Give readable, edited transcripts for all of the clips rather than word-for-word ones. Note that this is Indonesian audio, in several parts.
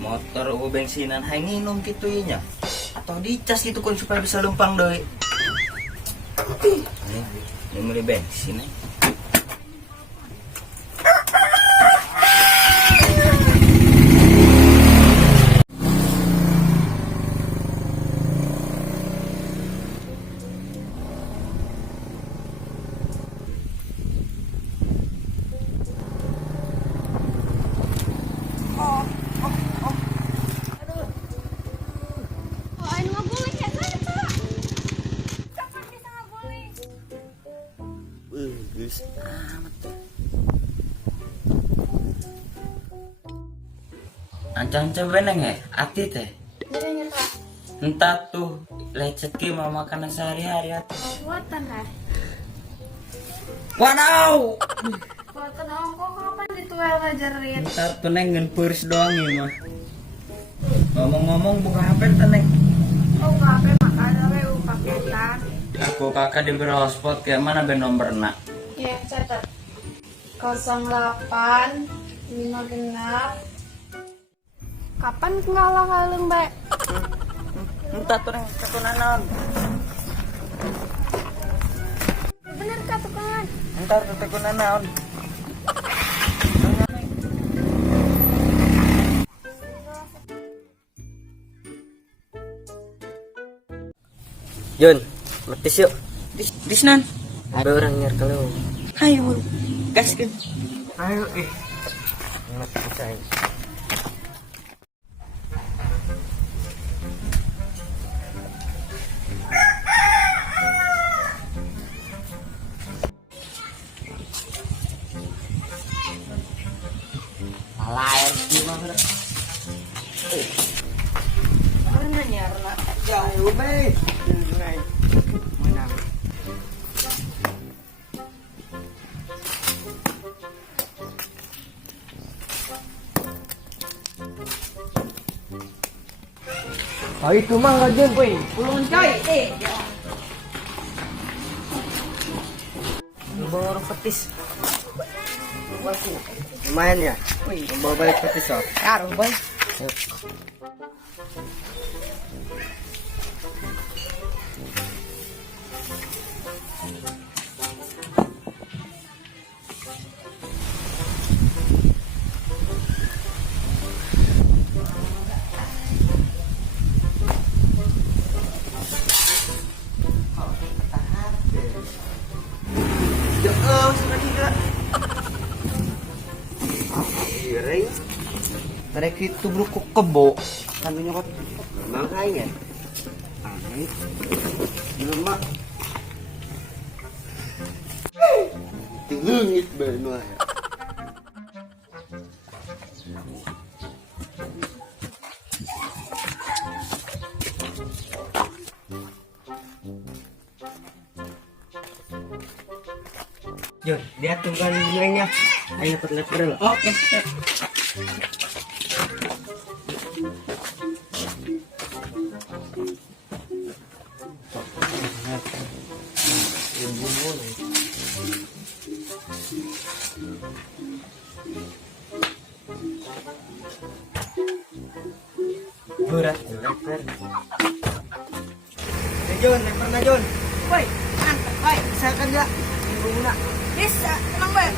Motor o bensinan hay nginom gitu nya. Atau dicas gitu kan supaya bisa lempang deh. Ini beli bensin eh. Geus amat teh. Ancang-ancang beneng ati teh. Entah tuh lecet ke mau makanan sehari-hari atuh. Buatan lah. Wadaw. Buatan ongkok kapan dituel ngajarin? Entar tuh neng ngen peuris doang ieu mah. Ngomong-ngomong buka HP teh neng. Oh kape makanya we paketan. Aku kakak diberi hotspot kayak mana ben nomorna? Ya catat. 08 56. Kapan ngalah haleng bae? Entah tuh neng naon. Bener ka tukangan? Entar tuh naon. Jun, metis yuk. Disnan. Ada orang nyar kalau. Ayo, gaskeun. Ayo metis aja. Air gimana? Mana nyarna? Jauh be. Menang. Oh itu mah nggak Jun. Woi, pulungan coy. Bawa orang petis. Lumayan ya. Woi, Bawa balik petis oh. karo boy. Mereka itu berukuk kebo. Sambil nyokot. Makanya. Belum mak. Tingungit benar. Jun, dia tunggal nilainya. Ayo lepet dulu. Oke. Berat, leper. Jun, leper na Jun. Woi, mantap bae. Bisa kan enggak? Ibu Muna. Bisa, tenang bae.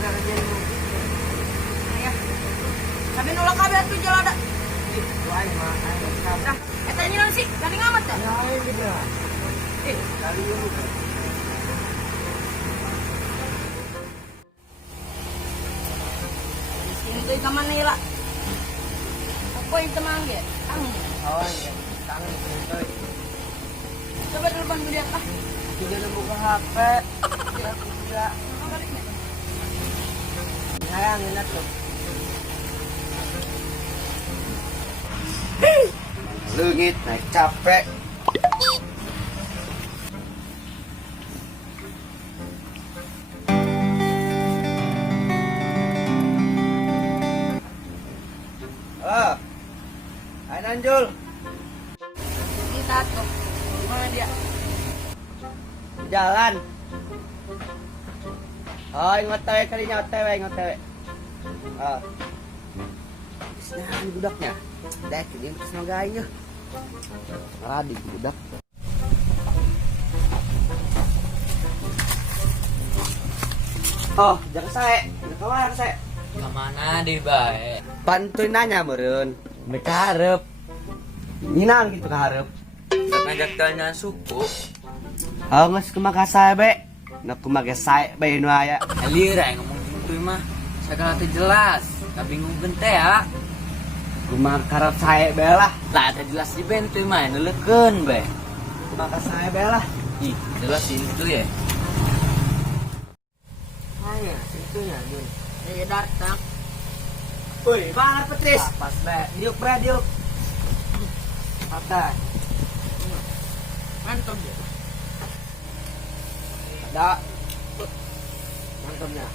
Aya. Sabi nolak kabeh atuh jalada. Lain mah, ayo sama. Nah, eta nyeun sih, gandeng amat dah. Lain di bra. Kali ini. Ini tuh ka mana ya, Apa yang temang ya? Angin. Oh, iya. Tangan itu. Coba telepon dia ah. Juga udah buka HP. Ya, juga. Sayang, enak tuh. Lengit, naik capek. Oh, Hai Nanjul. Kita tuh. Mana dia? Jalan. Oh, ingat tewe kalinya OTW, ingat tewe. Oh. Nah, ini budaknya. Dek, ini terus nanggain ya. Radi budak. Oh, jangan saya. Jangan kemana saya? Kemana deh bae? Bantuin nanya meren. Mereka harap. Nginang gitu keharap. Ngajak tanya suku. Oh, nges kemaka saya be. Nak kemaka saya be nu aya. Alira yang ngomong gitu mah. Segala teu jelas. Kabingung gente ya. Kemaka karap saya be lah. Lah ada jelas di bentu mah neulekeun be. Kemaka saya be lah. Ih, jelas itu ya. Hanya situnya Jun. Jadi datang. Woi, mana Petris? Pas be. Diuk bre diuk. Apa? Mantap dia. Ada. Mantapnya.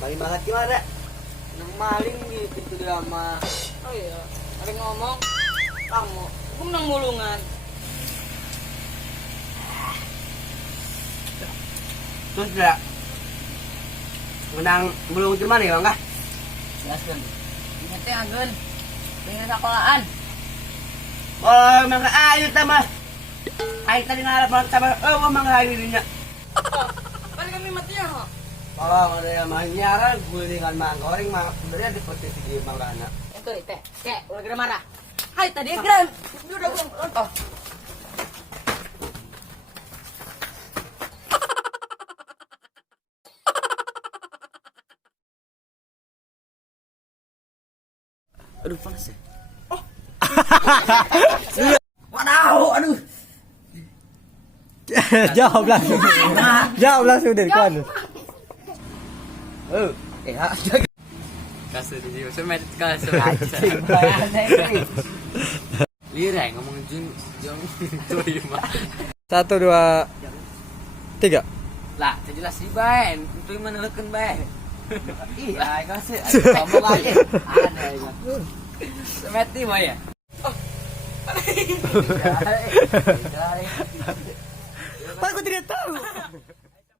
Bagi malat gimana? Nang maling di pintu drama. Oh iya, ada ngomong. Kamu, hukum nang mulungan. Terus tidak menang belum cuman ya bang kah? Jelaskan. Ingat ya Agen. Pengen sekolahan. Oh mangga ayo tambah. Ayo tadi ngarap tambah. Oh mangga ayo dinya. Kan kami matinya ho. Kalau ada yang manyaran gulingan mangga orang mah sebenarnya di posisi di mangga anak. Itu teh. Cek, udah kena marah. Hai tadi Gram. Udah belum. Oh. Aduh panas ya. Wadaw, aduh. Jawab langsung. Jawab langsung dari kawan. Kasih di sini. Semet kasih. Lira yang ngomong jun tuh mah. 1, 2, 3. Lah, jelas sih bae. Itu mana neulekeun bae. Iya, kasih. Ngomong aja. Ada ya. Semet nih mah ya. Pak, aku tidak tahu.